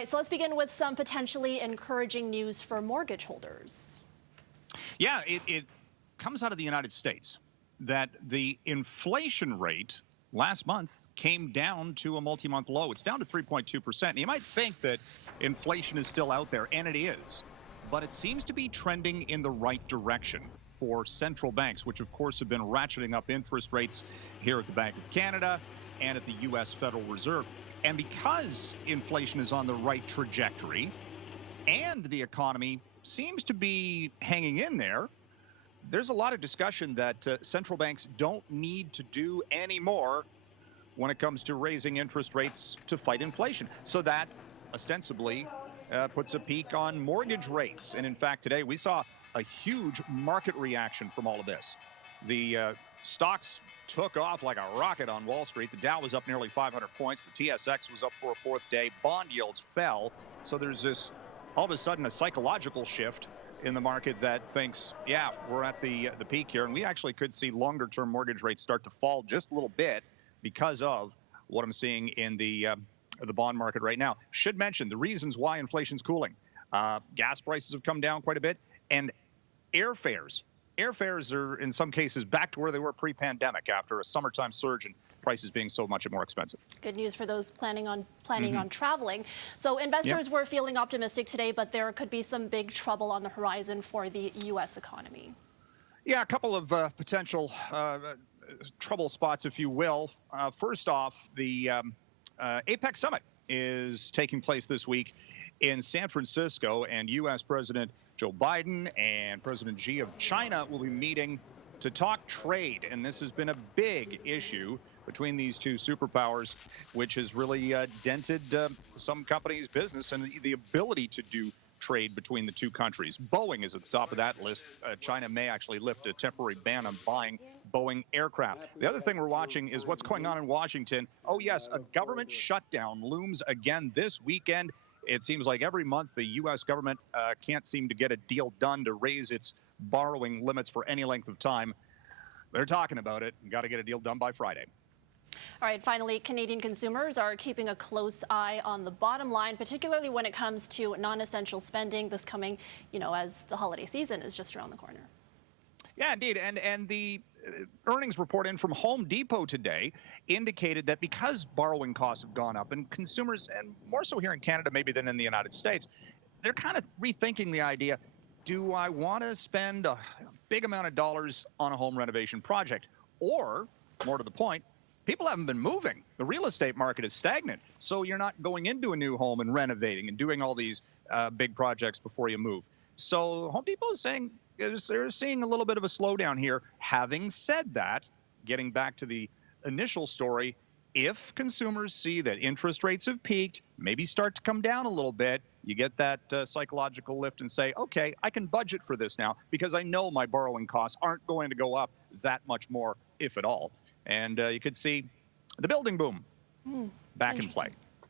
right, so let's begin with some potentially encouraging news for mortgage holders. Yeah, it comes out of the United States that the inflation rate last month came down to a multi-month low. It's down to 3.2%. You might think that inflation is still out there, and it is, but it seems to be trending in the right direction for central banks, which of course have been ratcheting up interest rates here at the Bank of Canada and at the U.S. Federal Reserve. And because inflation is on the right trajectory and the economy seems to be hanging in there, there's a lot of discussion that central banks don't need to do any more when it comes to raising interest rates to fight inflation. So that ostensibly puts a peak on mortgage rates. And in fact, today we saw a huge market reaction from all of this. The stocks took off like a rocket on Wall Street. The Dow was up nearly 500 points. The TSX was up for a fourth day. Bond yields fell. So there's this, all of a sudden, a psychological shift in the market that thinks, yeah, we're at the peak here. And we actually could see longer-term mortgage rates start to fall just a little bit because of what I'm seeing in the bond market right now. Should mention the reasons why inflation's cooling. Gas prices have come down quite a bit, and airfares are in some cases back to where they were pre-pandemic after a summertime surge in prices being so much more expensive. Good news for those planning on traveling. So investors were feeling optimistic today, but there could be some big trouble on the horizon for the U.S. economy. Yeah, a couple of potential trouble spots, if you will. First off, the APEC summit is taking place this week in San Francisco, and U.S. President Joe Biden and President Xi of China will be meeting to talk trade. And this has been a big issue between these two superpowers, which has really dented some companies' business and the ability to do trade between the two countries. Boeing is at the top of that list. China may actually lift a temporary ban on buying Boeing aircraft. The other thing we're watching is what's going on in Washington. Oh, yes, a government shutdown looms again this weekend. It seems like every month the U.S. government can't seem to get a deal done to raise its borrowing limits for any length of time. They're talking about it. Got to get a deal done by Friday. All right, finally, Canadian consumers are keeping a close eye on the bottom line, particularly when it comes to non-essential spending this coming, as the holiday season is just around the corner. Yeah, indeed. And the earnings report in from Home Depot today indicated that because borrowing costs have gone up and consumers, and more so here in Canada maybe than in the United States, they're kind of rethinking the idea, do I want to spend a big amount of dollars on a home renovation project? Or, more to the point, people haven't been moving. The real estate market is stagnant. So you're not going into a new home and renovating and doing all these big projects before you move. So Home Depot is saying they're seeing a little bit of a slowdown here. Having said that, getting back to the initial story, if consumers see that interest rates have peaked, maybe start to come down a little bit, you get that psychological lift and say, okay, I can budget for this now because I know my borrowing costs aren't going to go up that much more, if at all. And you could see the building boom back in play.